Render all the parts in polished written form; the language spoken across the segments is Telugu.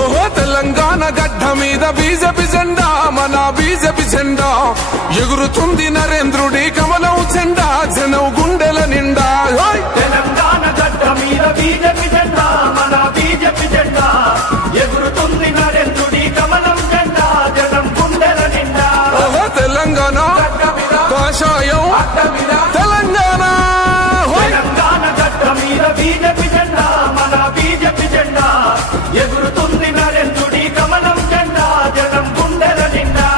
ఓహో తెలంగాణ గడ్డ మీద బీజేపీ జెండా, మన బీజేపీ జెండా ఎగురుతుంది నరేంద్రుడి కమలం జెండా, జనం గుండెల నిండా. తెలంగాణ గడ్డ మీద బీజేపీ జెండా, మన బీజేపీ జెండా ఎగురుతుంది నరేంద్రుడి కమలం జెండా, జనం గుండెల నిండా. ఓహో తెలంగాణ కాషాయం తెలంగాణ. తెలంగాణ గడ్డ మీద బీజేపీ జెండా, మన బీజేపీ జెండా ఎగురుతుంది నరేంద్రుడి కమలం జెండా, జనం గుండెల నిండా.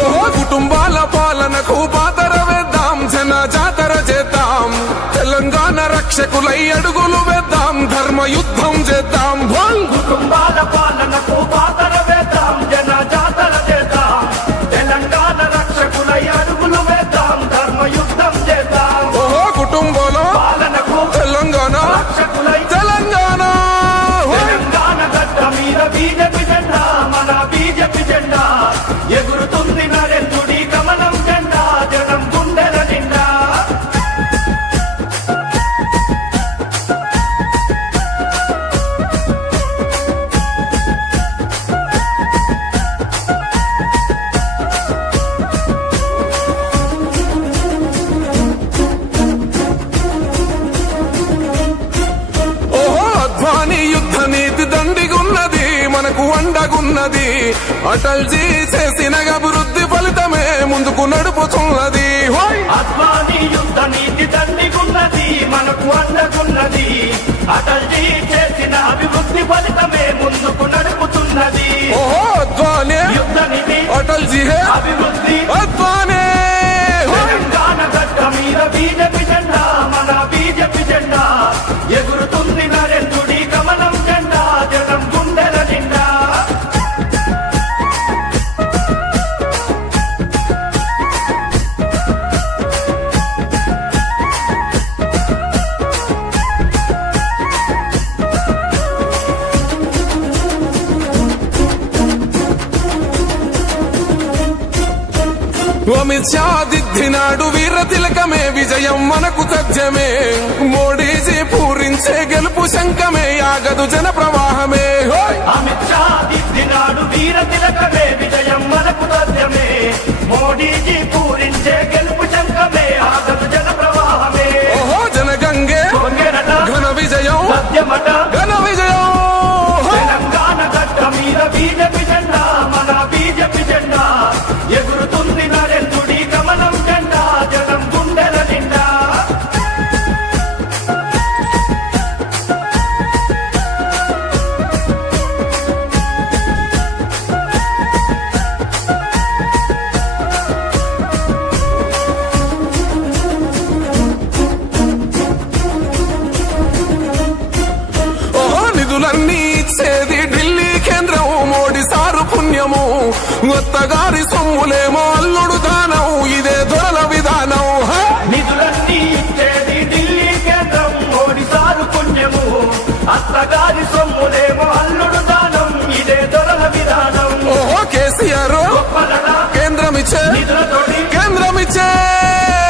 ఓహో కుటుంబాల పాలనకు పాతర వేద్దాం, జన జాతర చేద్దాం, తెలంగాణ రక్షకులై అడుగులు వేద్దాం, ధర్మ యుద్ధం చేద్దాం. కుటుంబాల పాలనకు పాతర వేద్దాం, జన జాతర చేద్దాం, తెలంగాణ రక్షకులై అడుగులు వేద్దాం, ధర్మ యుద్ధం చేద్దాం. ఓహో కుటుంబాల పాలనకు తెలంగాణ రక్షకులై తెలంగాణ. తెలంగాణ గడ్డ మీద బీజేపీ జెండా, మన బీజేపీ జెండా ఎగురుతుంది నరేంద్రుడి కమలం జెండా, జనం గుండెల నిండా. ఓహో అద్వానీ యుద్ధ నీతి దండిగున్నది, మనకు వండగున్నది, అటల్జీ చేసిన అభివృద్ధి ఫలితమే ముందుకు నడుపుతున్నది. అద్వానీ యుద్ధ నీతి దండిగున్నది, మనకు అండగున్నది, అటల్జీ చేసిన అభివృద్ధి ఫలితమే ముందుకు నడుపుతున్నది. ఓహో అద్వానీ యుద్ధ నీతి అటల్జీ హే అభివృద్ధి. అద్వానీ. తెలంగాణ గడ్డ మీద బీజేపీ జెండా, మన బీజేపీ జెండా ఎగురుతుంది నరేంద్రుడి కమలం జెండా, జనం గుండెల నిండా. అమిత్ షా దిద్దినాడు వీర తిలకమే, విజయం మనకు తథ్యమే, మోడీజీ పూరించే గెలుపు శంఖమే, ఆగదు జన ప్రవాహమే. అమిత్ షా దిద్దినాడు వీర తిలకమే, విజయం మనకు తథ్యమే, మోడీజీ పూరించే గెలుపు శంఖమే, ఆగదు జన ప్రవాహమే. ఓహో జనగంగే పొంగెనట ఘన విజయం, సత్యమట ఘన విజయం. తెలంగాణ గడ్డ మీద బీజేపీ జెండా, మన బీజేపీ జెండా ఎగురుతుంది నరేంద్రుడి కమలం జెండా, జనం గుండెల నిండా. ఓహో నిధులన్నీ ఇచ్చేది ఢిల్లీ కేంద్రం, మోడీ సారు పుణ్యము, ఒత్తగారి సొమ్ములేమో అల్లుడు దానం, ఇదే దొరల విధానం. నిధులన్నీ ఇచ్చేది ఢిల్లీ కేంద్రం, మోడీ సారు పుణ్యము, అత్తగారి సొమ్ములేమో అల్లుడు దానం, ఇదే దొరల విధానం. ఓహో కేసీఆర్ గొప్పలట కేంద్రం ఇచ్చే, నిధులతోటి కేంద్రం ఇచ్చే.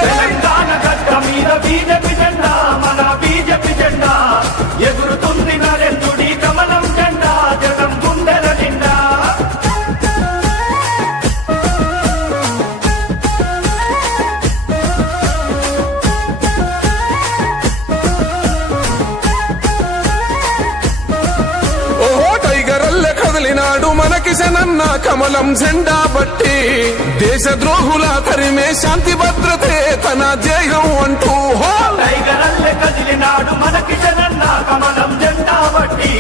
తెలంగాణ గడ్డ మీద బీజేపీ జెండా, మన బీజేపీ జెండా ఎగురుతుంది నరేంద్రుడి కమలం జెండా, జనం గుండెల నిండా. ఓహో టైగరల్లె కదిలినాడు మన కిషనన్న కమలం జెండా బట్టి, దేశద్రోహుల తరిమే శాంతి భద్రతే తన ధ్యేయం అంటూ. టైగరల్లె కదిలినాడు మనకి జనన్న కమలం జెండా బట్టి,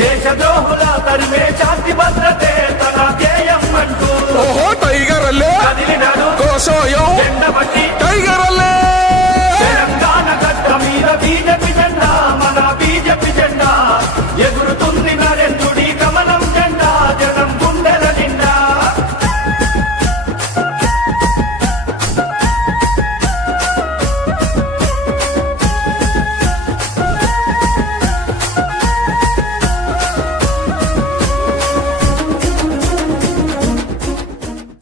దేశ ద్రోహుల తరిమే శాంతి భద్రతే